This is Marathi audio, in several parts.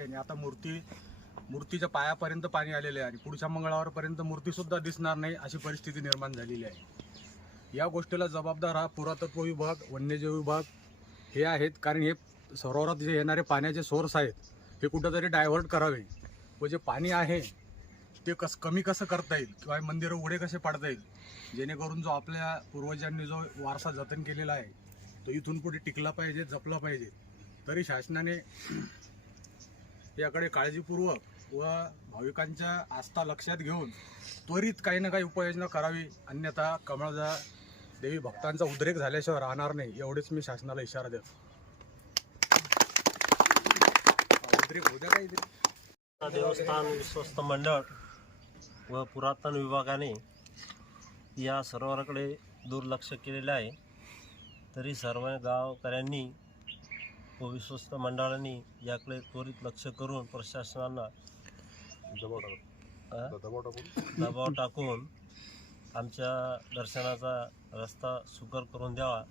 आहे आणि आता मूर्ती मूर्तीच्या पायापर्यंत पाणी आलेलं आहे आणि पुढच्या मंगळवारपर्यंत मूर्तीसुद्धा दिसणार नाही अशी परिस्थिती निर्माण झालेली आहे. या गोष्टीला जबाबदार हा पुरातत्व विभाग वन्यजीव विभाग हे आहेत. कारण हे सरोवरात जे येणारे पाण्याचे सोर्स आहेत हे कुठंतरी डायव्हर्ट करावे. व जे पाणी आहे ते कस कमी कसं करता येईल? किंवा मंदिरं उघडे कसे पाडता येईल? जेणेकरून जो आपल्या पूर्वजांनी जो वारसा जतन केलेला आहे तो इथून पुढे टिकला पाहिजे जपला पाहिजे. तरी शासनाने याकडे काळजीपूर्वक व भाविकांच्या आस्था लक्षात घेऊन त्वरित काही ना काही उपाययोजना करावी. अन्यथा कमळजा देवी भक्तांचा उद्रेक झाल्याशिवाय राहणार नाही एवढेच मी शासनाला इशारा देतो. उद्रेक होऊ द्या देवस्थान विश्वस्त मंडळ व पुरातन विभागाने या सरोवराकडे दुर्लक्ष केलेलं आहे. तरी सर्व गावकऱ्यांनी व विश्वस्त मंडळांनी याकडे त्वरित लक्ष करून प्रशासनाला? दबाव टाकून आमच्या दर्शनाचा रस्ता सुकर करून द्यावा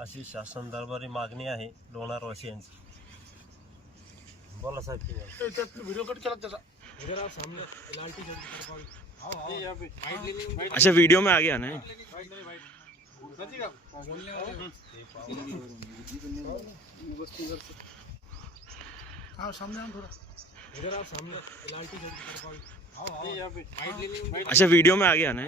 अशी शासन दरबारी मागणी आहे लोणारवासियांची बोला साहेब तुम्ही. अच्छा वीडियो में आ गया ना अच्छा वीडियो में आ गया ना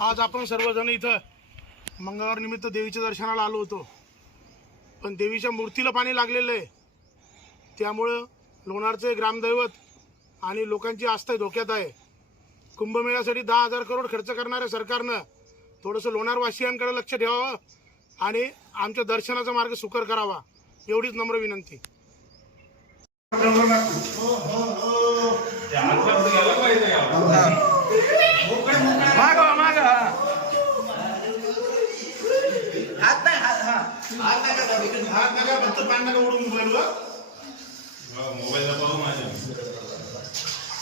आज आपण सर्वजण इथं मंगळवार निमित्त देवीच्या दर्शनाला आलो होतो. पण देवीच्या मूर्तीला पाणी लागलेलं आहे. त्यामुळं लोणारचे ग्रामदैवत आणि लोकांची आस्था धोक्यात आहे. कुंभमेळ्यासाठी दहा हजार करोड खर्च करणाऱ्या सरकारनं थोडंसं लोणारवासियांकडे लक्ष ठेवावं आणि आमच्या दर्शनाचा मार्ग सुकर करावा एवढीच नम्र विनंती.